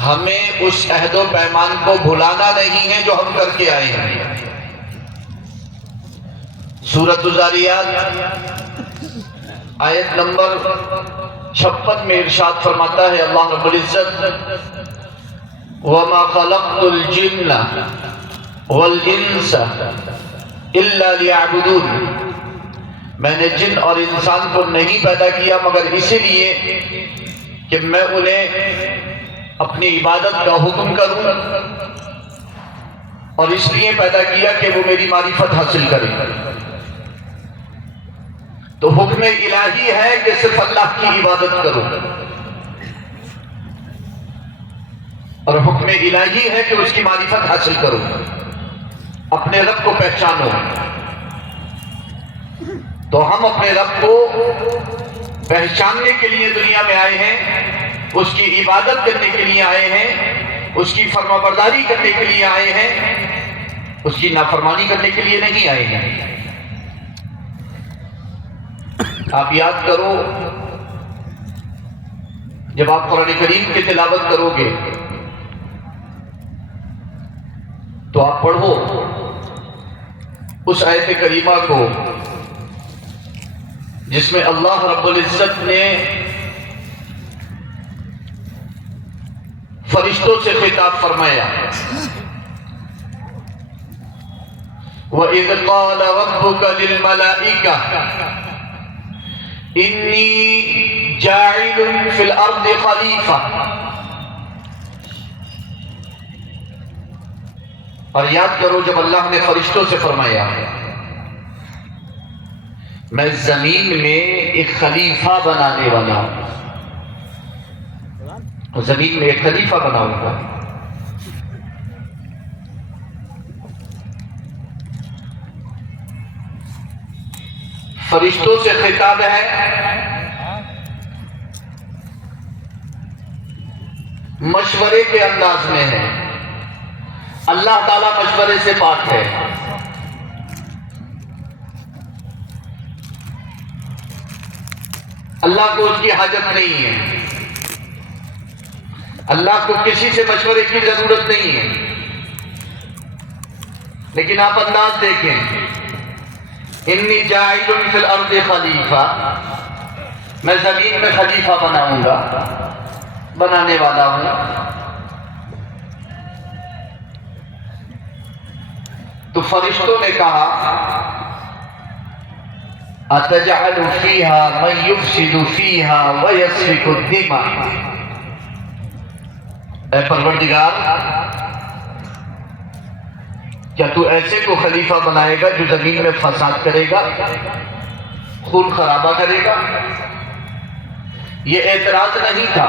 ہمیں اس عہد و پیمان کو بھلانا نہیں ہے جو ہم کر کے آئے ہیں۔ سورۃ الذاریات آیت نمبر 56 میں ارشاد فرماتا ہے اللہ رب العزت، وَمَا خَلَقْتُ الْجِنَّ وَالْإِنسَ إِلَّا لِيَعْبُدُونِ، میں نے جن اور انسان کو نہیں پیدا کیا مگر اسی لیے کہ میں انہیں اپنی عبادت کا حکم کروں، اور اس لیے پیدا کیا کہ وہ میری معرفت حاصل کریں۔ تو حکم الہی ہے کہ صرف اللہ کی عبادت کرو، اور حکم الہی ہے کہ اس کی معرفت حاصل کرو، اپنے رب کو پہچانو۔ تو ہم اپنے رب کو پہچاننے کے لیے دنیا میں آئے ہیں، اس کی عبادت کرنے کے لیے آئے ہیں، اس کی فرما برداری کرنے کے لیے آئے ہیں، اس کی نافرمانی کرنے کے لیے نہیں آئے ہیں۔ آپ یاد کرو، جب آپ قرآن کریم کی تلاوت کرو گے تو آپ پڑھو اس آیت کریمہ کو جس میں اللہ رب العزت نے فرشتوں سے خطاب فرمایا، وَإِذْ قَالَ رَبُّكَ لِلْمَلَائِكَةِ إِنِّي جَاعِلٌ فِي الْأَرْضِ خَلِيفَةً۔ اور یاد کرو جب اللہ نے فرشتوں سے فرمایا میں زمین میں ایک خلیفہ بنانے والا ہوں، زمین میں ایک خلیفہ بناؤں گا، فرشتوں سے خطاب ہے، مشورے کے انداز میں ہے۔ اللہ تعالیٰ مشورے سے پاک ہے، اللہ کو اس کی حاجت نہیں ہے، اللہ کو کسی سے مشورے کی ضرورت نہیں ہے۔ لیکن آپ انداز دیکھیں، انی جاعل فی الارض خلیفہ، میں زمین میں خلیفہ بناؤں گا، بنانے والا ہوں۔ تو فرشتوں نے کہا اتجعل فیہا من یفسد فیہا ویسفک الدماء، اے پروردگار کیا تو ایسے کو خلیفہ بنائے گا جو زمین میں فساد کرے گا، خون خرابہ کرے گا؟ یہ اعتراض نہیں تھا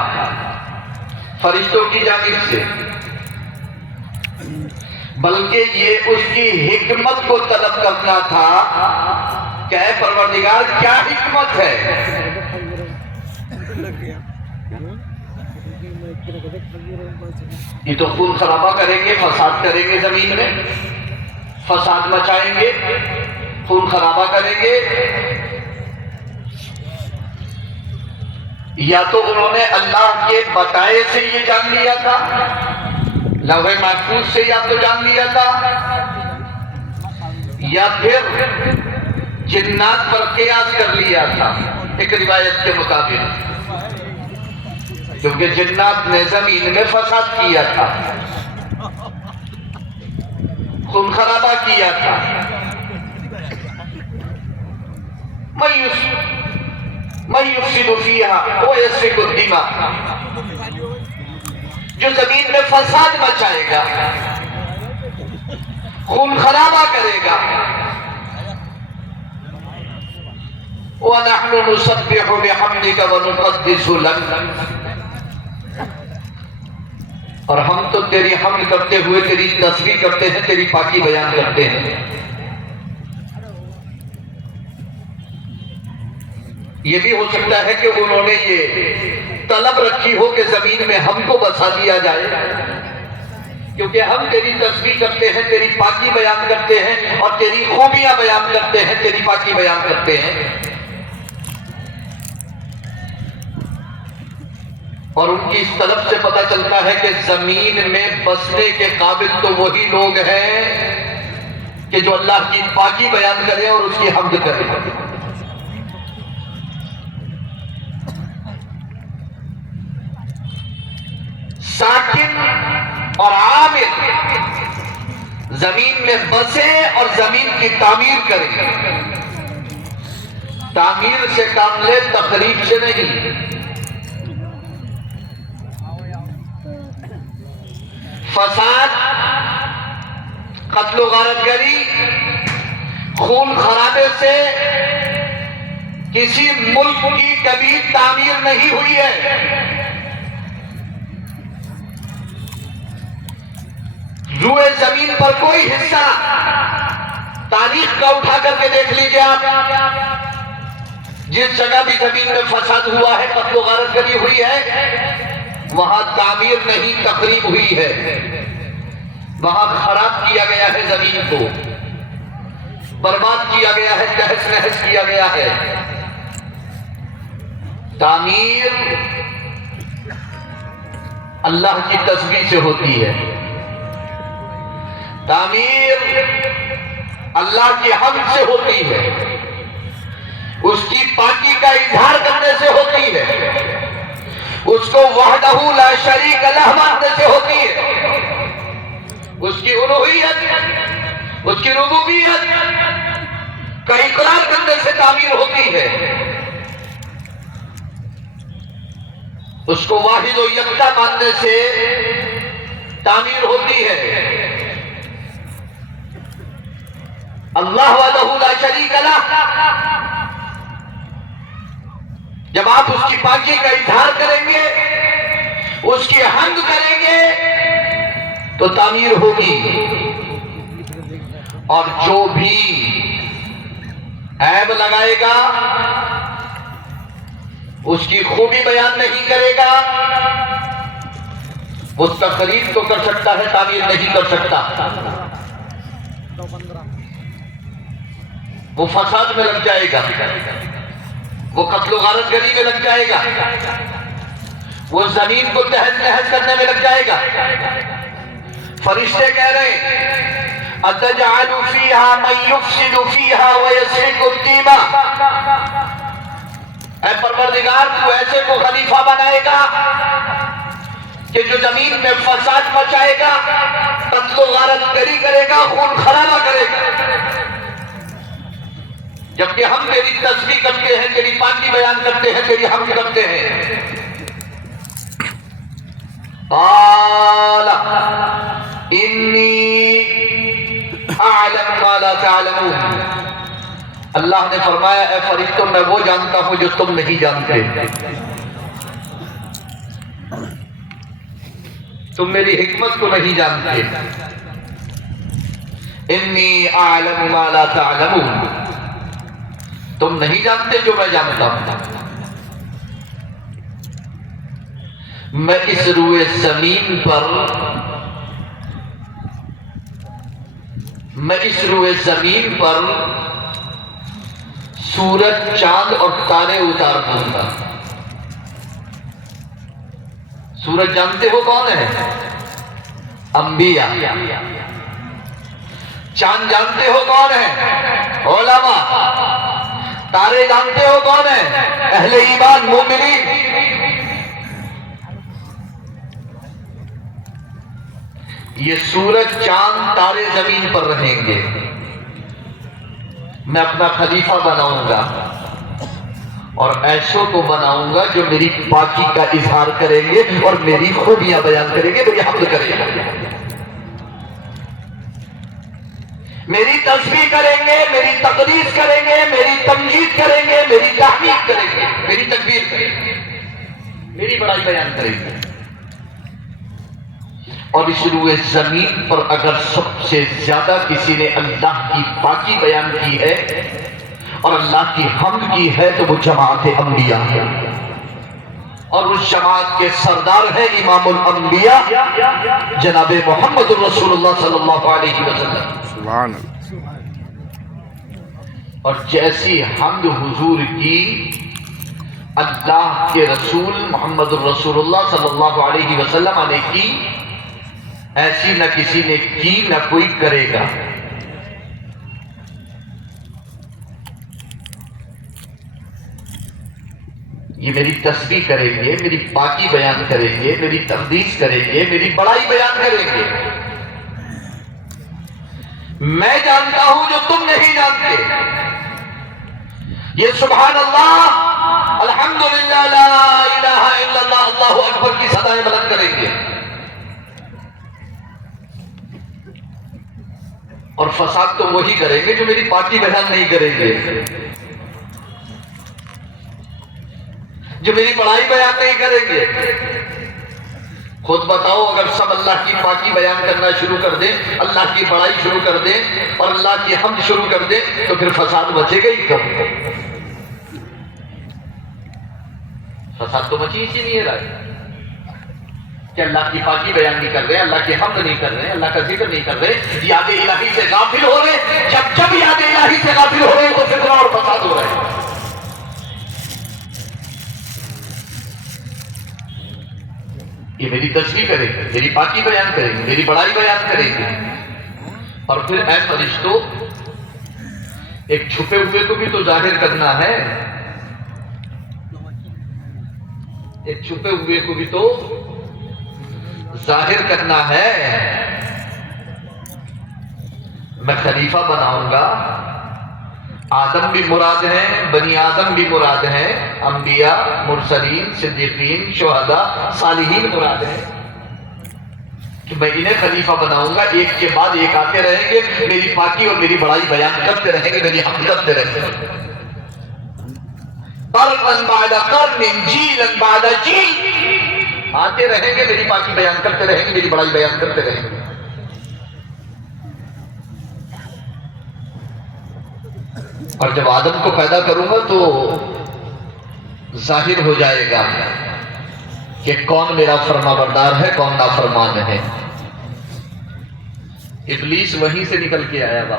فرشتوں کی جانب سے، بلکہ یہ اس کی حکمت کو طلب کرنا تھا کہ اے پروردگار کیا حکمت ہے؟ یہ تو خون خرابہ کریں گے، فساد کریں گے، زمین میں فساد مچائیں گے، خون خرابہ کریں گے، یا تو انہوں نے اللہ کے بتائے سے یہ جان لیا تھا، لوح محفوظ سے یا تو جان لیا تھا، یا پھر جنات پر قیاس کر لیا تھا ایک روایت کے مطابق، کیونکہ جنات نے زمین میں فساد کیا تھا، خون خرابہ کیا تھا۔ من یفسد فیہا ویسفک الدماء، جو زمین میں فساد مچائے گا، خون خرابہ کرے گا۔ وَنَحْنُ نُسَبِّحُ بِحَمْدِكَ وَنُقَدِّسُ لَكَ، اور ہم تو تیری حمد کرتے ہوئے تیری تسبیح کرتے ہیں، تیری پاکی بیان کرتے ہیں۔ یہ بھی ہو سکتا ہے کہ انہوں نے یہ طلب رکھی ہو کہ زمین میں ہم کو بسا دیا جائے، کیونکہ ہم تیری تسبیح کرتے ہیں، تیری پاکی بیان کرتے ہیں، اور تیری خوبیاں بیان کرتے ہیں، تیری پاکی بیان کرتے ہیں۔ اور ان کی اس طلب سے پتہ چلتا ہے کہ زمین میں بسنے کے قابل تو وہی لوگ ہیں کہ جو اللہ کی پاکی بیان کریں اور اس کی حمد کریں. ساکن اور عامل زمین میں بسیں اور زمین کی تعمیر کریں. تعمیر سے کام لے، تخریب سے نہیں. فساد، قتل و غارت گری، خون خرابے سے کسی ملک کی کبھی تعمیر نہیں ہوئی ہے. روئے زمین پر کوئی حصہ تاریخ کا اٹھا کر کے دیکھ لیجئے آپ. جس جگہ بھی زمین میں فساد ہوا ہے، قتل و غارت گری ہوئی ہے، وہاں تعمیر نہیں، تخریب ہوئی ہے. وہاں خراب کیا گیا ہے، زمین کو برباد کیا گیا ہے، تہس نہس کیا گیا ہے. تعمیر اللہ کی تسبیح سے ہوتی ہے. تعمیر اللہ کی حمد سے ہوتی ہے. اس کی پاکی کا اظہار کرنے سے ہوتی ہے. اس کو وحدہ لا شریک لہ ماننے سے ہوتی ہے. اس کی الوہیت، اس کی ربوبیت کا اقرار کرنے سے تعمیر ہوتی ہے. اس کو واحد و یکتا ماننے سے تعمیر ہوتی ہے. اللہ وحدہ لا شریک لہ، جب آپ اس کی پاکی کا اظہار کریں گے، اس کی حمد کریں گے تو تعمیر ہوگی. اور جو بھی عیب لگائے گا، اس کی خوبی بیان نہیں کرے گا، وہ تقریر تو کر سکتا ہے، تعمیر نہیں کر سکتا. وہ فساد میں لگ جائے گا، وہ قتل و غارت گری میں لگ جائے گا، وہ زمین کو تہس نہس کرنے میں لگ جائے گا. فرشتے کہہ رہے ہیں اَتَجْعَلُ فِيهَا مَن يُفْسِدُ فِيهَا وَيَسْفِكُ الدِّمَاءَ. اے پروردگار، تو ایسے کو خلیفہ بنائے گا کہ جو زمین میں فساد مچائے گا، قتل و غارت گری کرے گا، خون خرابہ کرے گا. جبکہ ہم تیری تسبیح کرتے ہیں، تیری پاکی بیان کرتے ہیں، تیری حمد کرتے ہیں. قال انی اعلم ما لا تعلمون. اللہ نے فرمایا اے فرشتوں، میں وہ جانتا ہوں جو تم نہیں جانتے. تم میری حکمت کو نہیں جانتے. انی اعلم ما لا تعلمون، تم نہیں جانتے جو میں جانتا ہوں. میں اس روئے زمین پر سورج، چاند اور تارے اتار دوں گا. سورج جانتے ہو کون ہے؟ انبیاء. چاند جانتے ہو کون ہے؟ علماء. تارے جانتے ہو کون ہے؟ اہل ایمان، مومنین. یہ سورج، چاند، تارے زمین پر رہیں گے. میں اپنا خلیفہ بناؤں گا اور ایسوں کو بناؤں گا جو میری پاکی کا اظہار کریں گے اور میری خوبیاں بیان کریں گے، میری حمد کریں گے، میری تسبیح کریں گے، میری تقدیس کریں گے، میری تمجید کریں گے، میری تحمید کریں گے، میری تکبیر کریں گے، میری بڑائی بیان کریں گے. اور اس روئے زمین پر اگر سب سے زیادہ کسی نے اللہ کی پاکی بیان کی ہے اور اللہ کی حمد کی ہے تو وہ جماعت انبیاء ہے. اور اس جماعت کے سردار ہے امام الانبیاء جناب محمد رسول اللہ صلی اللہ علیہ وسلم. سبحان اللہ. اور جیسی حمد حضور کی اللہ کے رسول محمد الرسول اللہ صلی اللہ علیہ وسلم نے کی، ایسی نہ کسی نے کی نہ کوئی کرے گا۔ یہ میری تسبیح کریں گے، میری پاکی بیان کریں گے، میری تقدیس کریں گے، میری بڑائی بیان کریں گے۔ میں جانتا ہوں جو تم نہیں جانتے۔ یہ سبحان اللہ، الحمدللہ، لا الہ الا اللہ، اللہ اکبر کی صدائیں بلند کریں گے، اور فساد تو وہی کریں گے جو میری پاکی بیان نہیں کریں گے، جو میری بڑائی بیان نہیں کریں گے۔ خود بتاؤ، اگر سب اللہ کی پاکی بیان کرنا شروع کر دیں، اللہ کی بڑائی شروع کر دیں اور اللہ کی حمد شروع کر دیں، تو پھر فساد بچے گا ہی کب؟ فساد تو بچی اسی لیے رہا کہ اللہ کی پاکی بیان نہیں کر رہے، اللہ کی حمد نہیں کر رہے، اللہ کا ذکر نہیں کر رہے، یاد الہی سے غافل ہو رہے۔ جب یاد الہی سے غافل ہو رہے تو فتنہ اور فساد ہو رہے ہیں۔ یہ میری تسبیح کریں گے، میری پاکی بیان کریں گے، میری بڑائی بیان کریں گے، اور پھر اے فرشتوں، ایک چھپے ہوئے کو بھی تو ظاہر کرنا ہے، ایک چھپے ہوئے کو بھی تو ظاہر کرنا ہے۔ میں خلیفہ بناؤں گا، آدم بھی مراد ہیں، بنی آدم بھی مراد ہیں، انبیاء، مرسلین، صدیقین، شہداء، صالحین مراد ہیں، کہ میں انہیں خلیفہ بناؤں گا، ایک کے بعد ایک آتے رہیں گے، میری پاکی اور میری بڑائی بیان کرتے رہیں گے، میری حمد کرتے رہیں گے، قرن بعد قرن، جیلا بعد جیل، آتے رہیں گے، میری پاکی بیان کرتے رہیں گے، میری بڑائی بیان کرتے رہیں گے۔ اور جب آدم کو پیدا کروں گا تو ظاہر ہو جائے گا کہ کون میرا فرما بردار ہے، کون نافرمان ہے۔ ابلیس وہیں سے نکل کے آیا با،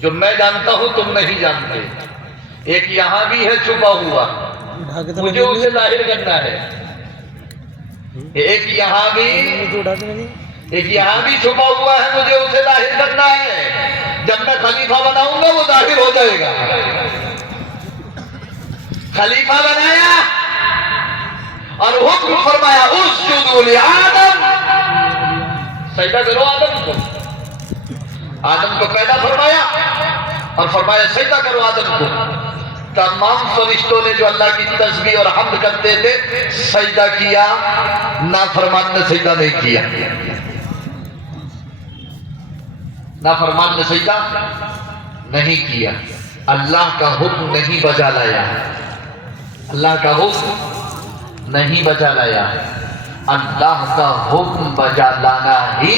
جو میں جانتا ہوں تم نہیں جانتے۔ ایک یہاں بھی ہے چھپا ہوا، مجھے اسے ظاہر کرنا ہے۔ ایک یہاں بھی چھپا ہوا ہے، مجھے اسے ظاہر کرنا ہے۔ جب میں خلیفہ بناؤں گا وہ ظاہر ہو جائے گا۔ خلیفہ بنایا اور حکم فرمایا اسجدوا لآدم، سجدہ کرو آدم کو۔ آدم کو پیدا فرمایا اور فرمایا سجدہ کرو آدم کو۔ تمام فرشتوں نے جو اللہ کی تسبیح اور حمد کرتے تھے سجدہ کیا، نافرمان نے سجدہ نہیں کیا۔ نافرمان نے سجدہ نہیں کیا، اللہ کا حکم نہیں بجا لایا، اللہ کا حکم نہیں بجا لایا۔ اللہ کا حکم بجا لانا ہی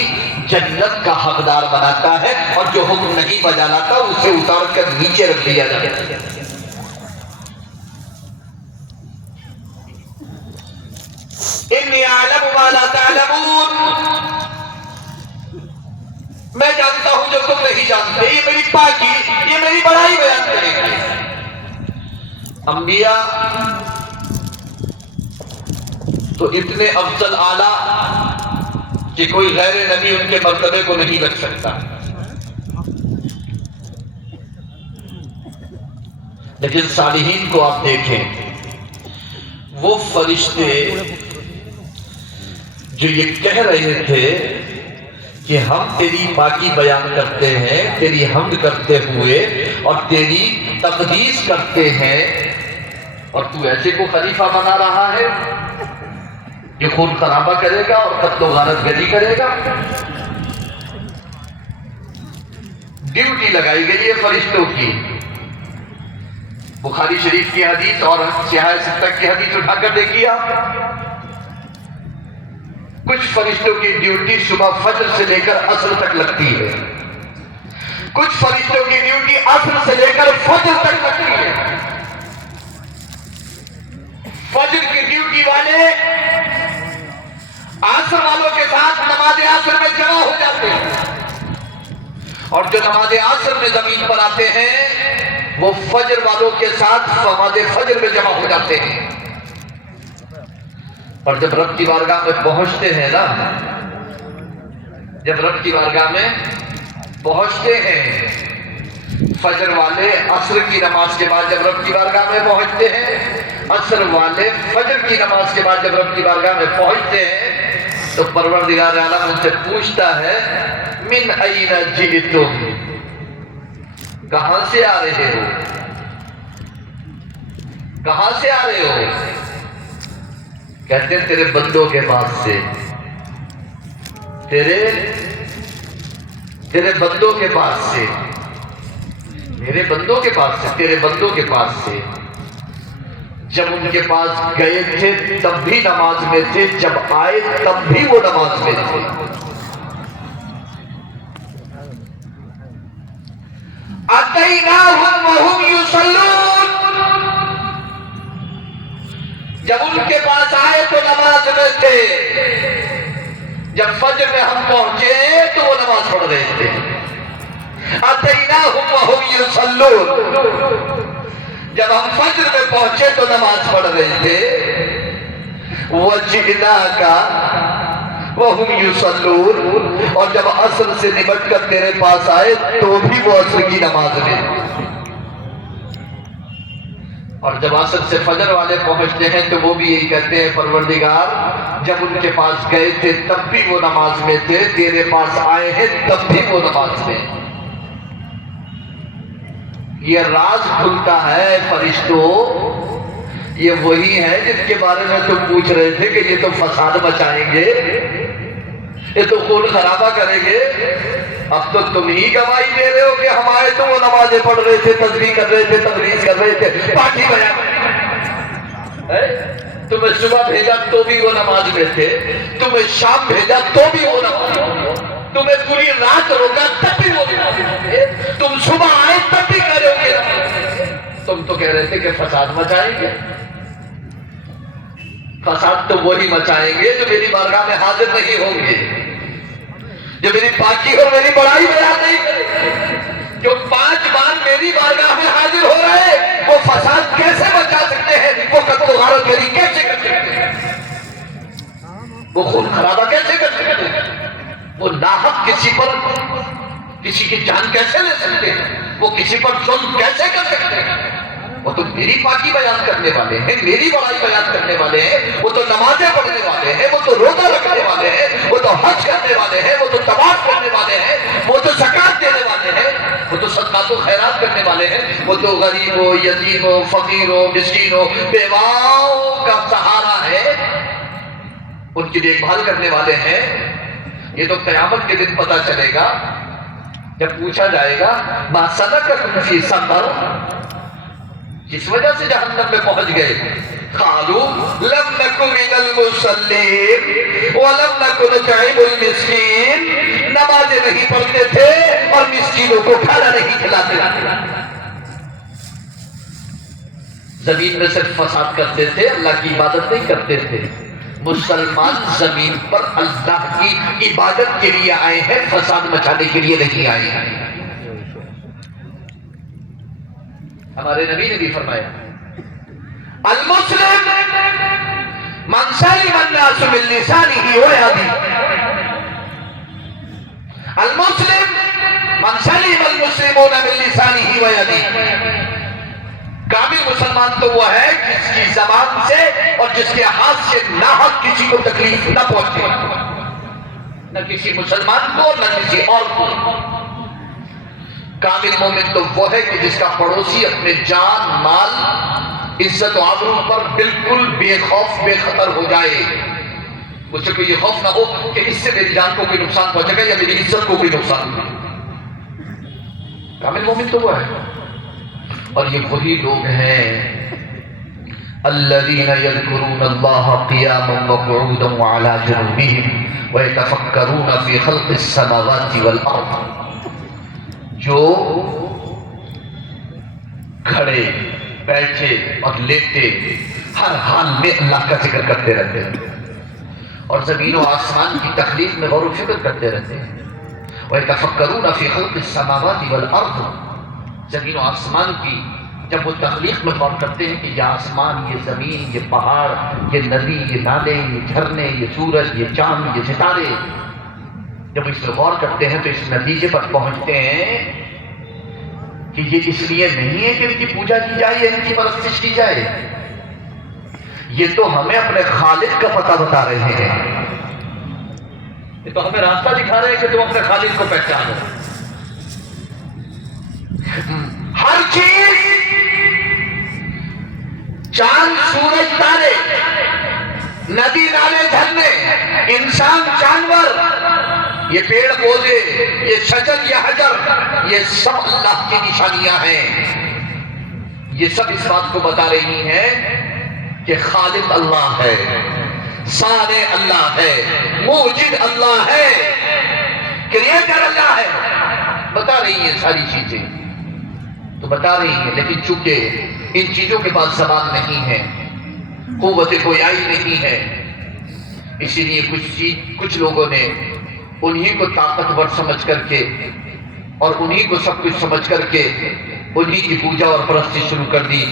جنت کا حقدار بناتا ہے، اور جو حکم نہیں بجا لاتا اسے اتار کر نیچے رکھ دیا جاتا ہے۔ انی اعلم ما لا تعلمون، میں جانتا ہوں جو تم نہیں جانتے۔ یہ میری پاکی، یہ میری بڑائی بیان کرے گی۔ انبیاء تو اتنے افضل اعلیٰ کہ کوئی غیر نبی ان کے مرتبے کو نہیں رکھ سکتا، لیکن صالحین کو آپ دیکھیں، وہ فرشتے جو یہ کہہ رہے تھے کہ ہم تیری پاکی بیان کرتے ہیں، تیری حمد کرتے ہوئے اور تیری تقدیس کرتے ہیں، اور تو ایسے کو خلیفہ بنا رہا ہے جو خون خرابہ کرے گا اور قتل و غارت گری کرے گا۔ ڈیوٹی لگائی گئی ہے فرشتوں کی۔ بخاری شریف کی حدیث اور سیاہ ستہ کی حدیث اٹھا کر دیکھیے آپ۔ کچھ فرشتوں کی ڈیوٹی صبح فجر سے لے کر عصر تک لگتی ہے، کچھ فرشتوں کی ڈیوٹی عصر سے لے کر فجر تک لگتی ہے۔ فجر کی ڈیوٹی والے عصر والوں کے ساتھ نماز عصر میں جمع ہو جاتے ہیں، اور جو نماز عصر میں زمین پر آتے ہیں وہ فجر والوں کے ساتھ نماز فجر میں جمع ہو جاتے ہیں، اور جب رب کی بارگاہ میں پہنچتے ہیں نا، جب رب کی بارگاہ میں پہنچتے ہیں، فجر والے عصر کی نماز کے بعد جب رب کی بارگاہ میں پہنچتے ہیں، عصر والے فجر کی نماز کے بعد جب رب کی بارگاہ میں پہنچتے ہیں، تو پروردگار عالم ان سے پوچھتا ہے من این جئتم، کہاں سے آ رہے ہو، کہاں سے آ رہے ہو؟ کہتے ہیں تیرے بندوں کے پاس سے، تیرے بندوں کے پاس سے، میرے بندوں کے پاس سے، تیرے بندوں کے پاس سے۔ جب ان کے پاس گئے تھے تب بھی نماز میں تھے، جب آئے تب بھی وہ نماز میں تھے۔ اتیناہم وہم یصلون، جب ان کے پاس آئے تو نماز میں تھے، جب فجر میں ہم پہنچے تو وہ نماز پڑھ رہے تھے۔ اتیناہم وہم یصلون، جب ہم فجر میں پہنچے تو نماز پڑھ رہے تھے۔ وجئناک وہم یصلون، اور جب عصر سے نمٹ کر تیرے پاس آئے تو بھی وہ عصر کی نماز میں۔ اور جب عصر سے فجر والے پہنچتے ہیں تو وہ بھی یہی کہتے ہیں پروردگار جب ان کے پاس گئے تھے تب بھی وہ نماز میں تھے، تیرے پاس آئے ہیں تب بھی وہ نماز میں۔ یہ راز کھلتا ہے فرشتوں، یہ وہی ہے جن کے بارے میں تم پوچھ رہے تھے کہ یہ تو فساد مچائیں گے، یہ تو خون خرابہ کریں گے۔ اب تو تم ہی گواہی دے رہے ہو کہ ہم آئے تو وہ نمازیں پڑھ رہے تھے، تسبیح کر رہے تھے، تقریر کر رہے تھے، پارٹی بجا رہے تھے۔ تمہیں صبح بھیجا تو بھی وہ نماز میں تھے، تمہیں شام بھیجا تو بھی وہ نماز میں تھے، تمہیں پوری رات روکا تب بھی وہ نماز میں تھے، تم صبح آئے تب بھی کہہ رہے ہو کہ تم تو کہہ رہے تھے کہ فساد مچائیں گے۔ فساد تو وہی مچائیں گے جو میری بارگاہ میں حاضر نہیں ہوں گے، جو میری پاکی اور میری بڑائی بیان نہیں کرے، جو 5 بار میری بارگاہ میں حاضر ہو رہے، وہ فساد کیسے بچا سکتے ہیں؟ وہ قتل و غارت میری کیسے کر سکتے ہیں؟ وہ خون خرابہ کیسے کر سکتے ہیں؟ وہ ناحق کسی پر کسی کی جان کیسے لے سکتے ہیں؟ وہ کسی پر ظلم کیسے کر سکتے ہیں؟ وہ تو میری پاکی بیان کرنے والے ہیں، میری بڑائی بیان کرنے والے ہیں، وہ تو نمازیں پڑھنے والے ہیں، وہ تو روزہ رکھنے والے ہیں، وہ تو حج کرنے والے ہیں، وہ تو طواف کرنے والے ہیں، وہ تو زکات دینے والے ہیں، وہ تو صدقات و خیرات کرنے والے ہیں، وہ تو غریبوں، یتیموں، فقیروں، مسکینوں، بیواؤں کا سہارا ہے، ان کی دیکھ بھال کرنے والے ہیں۔ یہ تو قیامت کے دن پتہ چلے گا جب پوچھا جائے گا ما سلککم فی سقر، جس وجہ سے جہنم میں پہنچ گئے، قالوا لم نک من المصلین ولم نک نطعم المسکین، نمازیں نہیں پڑھتے تھے اور مسکینوں کو کھانا نہیں کھلاتے تھے، زمین میں صرف فساد کرتے تھے، اللہ کی عبادت نہیں کرتے تھے۔ مسلمان زمین پر اللہ کی عبادت کے لیے آئے ہیں، فساد مچانے کے لیے نہیں آئے ہیں۔ ہمارے نبی نے بھی فرمایا المسلم من سلم الناس من لسانه ويده، المسلم من سلم المسلمون من لسانه ويده، کامل مسلمان تو وہ ہے جس کی زبان سے اور جس کے ہاتھ سے ناحق کسی کو تکلیف نہ پہنچے، نہ کسی مسلمان کو نہ کسی اور کو۔ کامل مومن تو وہ ہے کہ جس کا پڑوسی اپنے جان، مال، عزت و آبرو پر بالکل بے خوف بے خطر ہو جائے، مجھ سے کوئی یہ خوف نہ ہو کہ اس سے میری جان کو کوئی نقصان پہنچے گا یا میری عزت کو کوئی نقصان ہوگا۔ کامل مومن تو وہ ہے، اور یہ وہی لوگ ہیں الذین یذکرون اللہ قیاما وقعودا وعلی جنوبہم ویتفکرون فی خلق السماوات والارض، جو کھڑے، بیٹھے اور لیٹے ہر حال میں اللہ کا ذکر کرتے رہتے ہیں، اور زمین و آسمان کی تخلیق میں غور و فکر کرتے رہتے ہیں۔ وَيَتَفَكَّرُونَ فِي خَلْقِ السَّمَاوَاتِ وَالْأَرْضِ، زمین و آسمان کی جب وہ تخلیق میں غور کرتے ہیں کہ یہ آسمان، یہ زمین، یہ پہاڑ، یہ ندی، یہ نالے، یہ جھرنے، یہ سورج، یہ چاند، یہ ستارے، جب اس میں غور کرتے ہیں تو اس نتیجے پر پہنچتے ہیں کہ یہ اس لیے نہیں ہے کہ ان کی پوجا کی جائے یا ان کی پرستش کی جائے، یہ تو ہمیں اپنے خالق کا پتہ بتا رہے ہیں، یہ تو ہمیں راستہ دکھا رہے ہیں کہ تم اپنے خالق کو پہچانو۔ ہر چیز، چاند، سورج، تارے، ندی، نالے، جھرنے، انسان، جانور، یہ پیڑ پودے، یہ شجر، یہ حجر، یہ سب اللہ کی نشانیاں ہیں۔ یہ سب اس بات کو بتا رہی ہیں کہ خالق اللہ ہے، صانع اللہ ہے، موجد اللہ ہے، کریٹر اللہ ہے، بتا رہی ہیں ساری چیزیں تو بتا رہی ہیں، لیکن چونکہ ان چیزوں کے پاس زبان نہیں ہے، قوت گویائی نہیں ہے، اسی لیے کچھ لوگوں نے انہی کو طاقتور سمجھ کر کے اور انہی کو سب کچھ سمجھ کر کے انہی کی پوجا اور پرستی شروع کر دی۔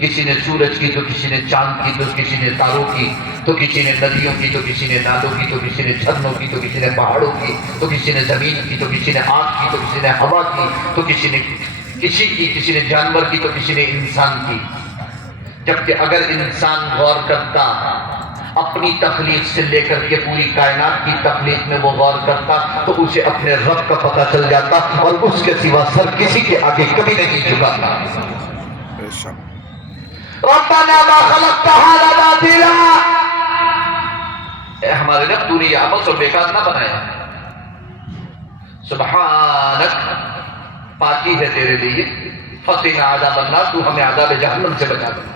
کسی نے سورج کی، تو کسی نے چاند کی، تو کسی نے تاروں کی، تو کسی نے ندیوں کی، تو کسی نے نالوں کی، تو کسی نے جھرنوں کی، تو کسی نے پہاڑوں کی، تو کسی نے زمین کی، تو کسی نے آگ کی، تو کسی نے ہوا کی، تو کسی نے کسی نے جانور کی، تو کسی نے انسان کی۔ جبکہ اگر انسان غور کرتا، اپنی تخلیق سے لے کر کے پوری کائنات کی تخلیق میں وہ غور کرتا تو اسے اپنے رب کا پتہ چل جاتا اور اس کے سوا سر کسی کے آگے کبھی نہیں جھکاتا۔ ربنا ما خلقت هذا باطلا، اے ہمارے رب تو نے یہ عبث اور بیکار نہ بنایا، سبحانک، پاکی ہے تیرے لیے، فقنا عذاب النار، تو ہمیں عذاب جہنم سے بچا دے۔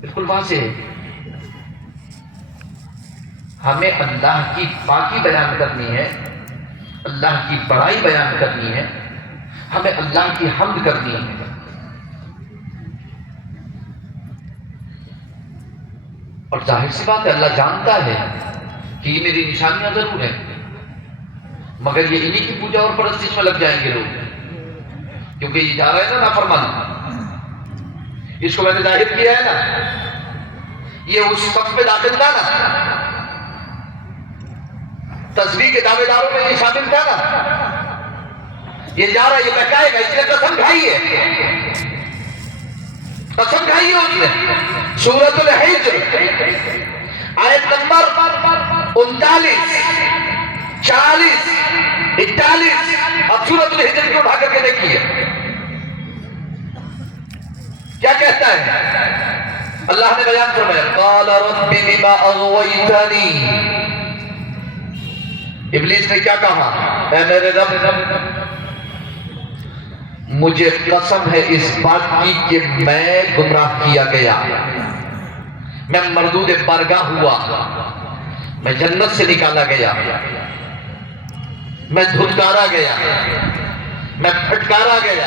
بالکل واضح ہے، ہمیں اللہ کی پاکی بیان کرنی ہے، اللہ کی بڑائی بیان کرنی ہے، ہمیں اللہ کی حمد کرنی ہے۔ اور ظاہر سی بات ہے، اللہ جانتا ہے کہ یہ میری نشانیاں ضرور ہیں، مگر یہ انہی کی پوجا اور پرستش میں لگ جائیں گے لوگ، کیونکہ یہ جا رہا ہے نا نافرمان، اس کو میں نے ظاہر کیا ہے نا، یہ اس وقت میں داخل تھا نا، تسبیح کے دعوے داروں میں یہ شامل تھا نا، یہ جا رہا ہے، یہ بہکائے گا، اس نے قسم کھائی ہے، قسم کھائی ہے اس نے۔ سورۃ الحجر آیت نمبر 39، 40، 41، اب سورۃ الحجر کو اٹھا کر کے دیکھیے کیا کہتا ہے۔ اللہ نے بیان فرمایا، قال رب بما اغویتنی، ابلیس نے کیا کہا، اے میرے رب، مجھے قسم ہے اس بات کی کہ میں گمراہ کیا گیا، میں مردود بارگاہ ہوا، میں جنت سے نکالا گیا، میں دھتکارا گیا، میں پھٹکارا گیا،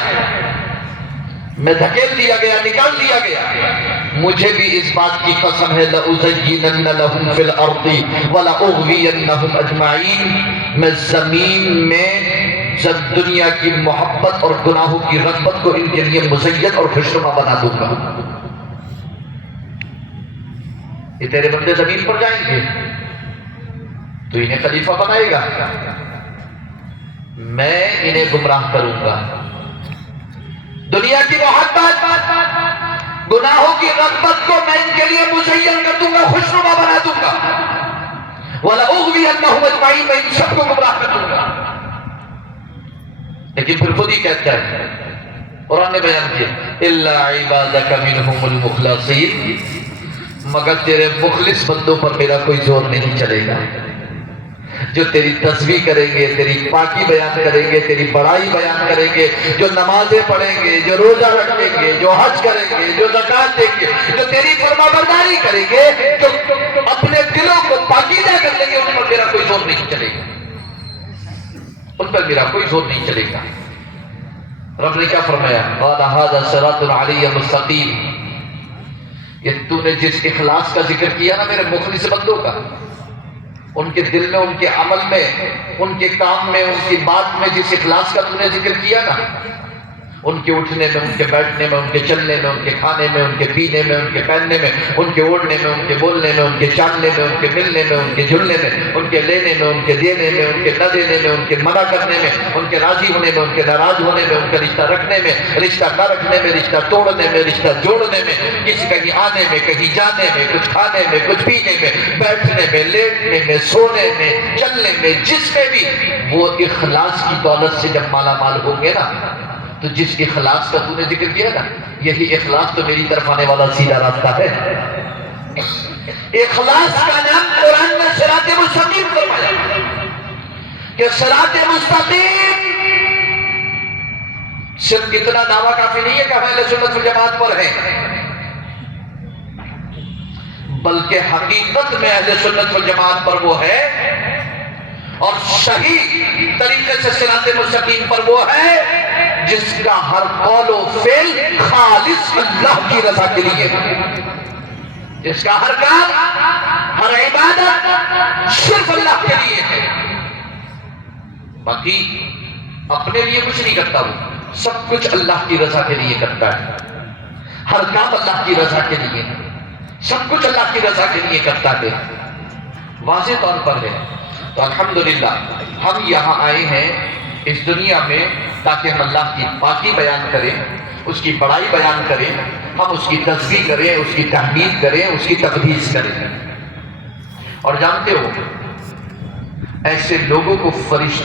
میں دھکیل دیا گیا، نکال دیا گیا۔ مجھے بھی اس بات کی قسم ہے، لَأُزَيِّنَنَّ لَهُمْ فِي الْأَرْضِ وَلَأُغْوِيَنَّهُمْ أَجْمَعِينَ، میں زمین میں دنیا کی محبت اور گناہوں کی رغبت کو ان کے لیے مزین اور خوشنما بنا دوں گا۔ یہ تیرے بندے زمین پر جائیں گے تو انہیں خلیفہ بنائے گا، میں انہیں گمراہ کروں گا، دنیا کی محبت، گناہوں کی رغبت کو میں ان کے لیے مزین کر دوں گا، خوشنما بنا دوں گا، وَلَأُغْوِيَنَّهُمْ أَجْمَعِينَ، میں ان سب کو گمراہ کر دوں گا۔ لیکن پھر خود ہی کہتا ہے، قرآن نے بیان کیا، إِلَّا عِبَادَكَ مِنْهُمُ الْمُخْلَصِينَ، مگر تیرے مخلص بندوں پر میرا کوئی زور نہیں چلے گا، جو تیری تسبیح کریں گے، تیری پاکی بیان کریں گے، تیری بڑائی بیان کریں گے، جو نمازیں پڑھیں گے، جو روزہ رکھیں گے، جو حج کریں گے، جو زکوٰۃ دیں گے، جو تیری فرما برداری کریں گے، جو اپنے دلوں کو پاکیزہ کر لیں گے، ان پر میرا کوئی زور نہیں چلے گا، ان پر میرا کوئی زور نہیں چلے گا۔ رب نے کیا فرمایا، قال هذا صراط علی مستقیم، یہ تو نے جس اخلاص کا ذکر کیا نا میرے مخلص بندوں کا، ان کے دل میں، ان کے عمل میں، ان کے کام میں، ان کی بات میں جس اخلاص کا تم نے ذکر کیا نا، ان کے اٹھنے میں، ان کے بیٹھنے میں، ان کے چلنے میں، ان کے کھانے میں، ان کے پینے میں، ان کے پہننے میں، ان کے اوڑھنے میں، ان کے بولنے میں، ان کے چالنے میں، ان کے ملنے میں، ان کے جھلنے میں، ان کے لینے میں، ان کے دینے میں، ان کے نہ دینے میں، ان کے منع کرنے میں، ان کے راضی ہونے میں، ان کے ناراض ہونے میں، ان کا رشتہ رکھنے میں، رشتہ نہ رکھنے میں، رشتہ توڑنے میں، رشتہ جوڑنے میں، کسی کہیں آنے میں، کہیں جانے میں، کچھ کھانے میں، کچھ پینے میں، بیٹھنے میں، لیٹنے میں، سونے میں، چلنے میں، جس میں بھی وہ اخلاص کی دولت سے جب مالا مال ہوں گے نا، تو جس اخلاص کا تو نے ذکر کیا نا، یہی اخلاص تو میری طرف آنے والا سیدھا راستہ ہے۔ اخلاص کا نام قرآن میں صراط مستقیم فرمایا کہ صراط مستقیم صرف اتنا دعویٰ کافی نہیں ہے کہ ہم اہل سنت والجماعت پر ہیں، بلکہ حقیقت میں اہل سنت والجماعت پر وہ ہے، اور صحیح طریقے سے صراط مستقیم پر وہ ہے جس کا ہر قول و فعل خالص اللہ کی رضا کے لیے، جس کا ہر کام، ہر عبادت صرف اللہ کے لیے ہے، باقی اپنے لیے کچھ نہیں کرتا، وہ سب کچھ اللہ کی رضا کے لیے کرتا ہے، ہر کام اللہ کی رضا کے لیے، سب کچھ اللہ کی رضا کے لیے کرتا ہے، واضح طور پر ہے۔ تو الحمدللہ ہم یہاں آئے ہیں اس دنیا میں تاکہ ہم اللہ کی پاکی بیان کریں، اس کی بڑائی بیان کریں، ہم اس کی تسبیح کریں، اس کی تحمید کریں، اس کی تقدیس کریں۔ اور جانتے ہو ایسے لوگوں کو فرشتے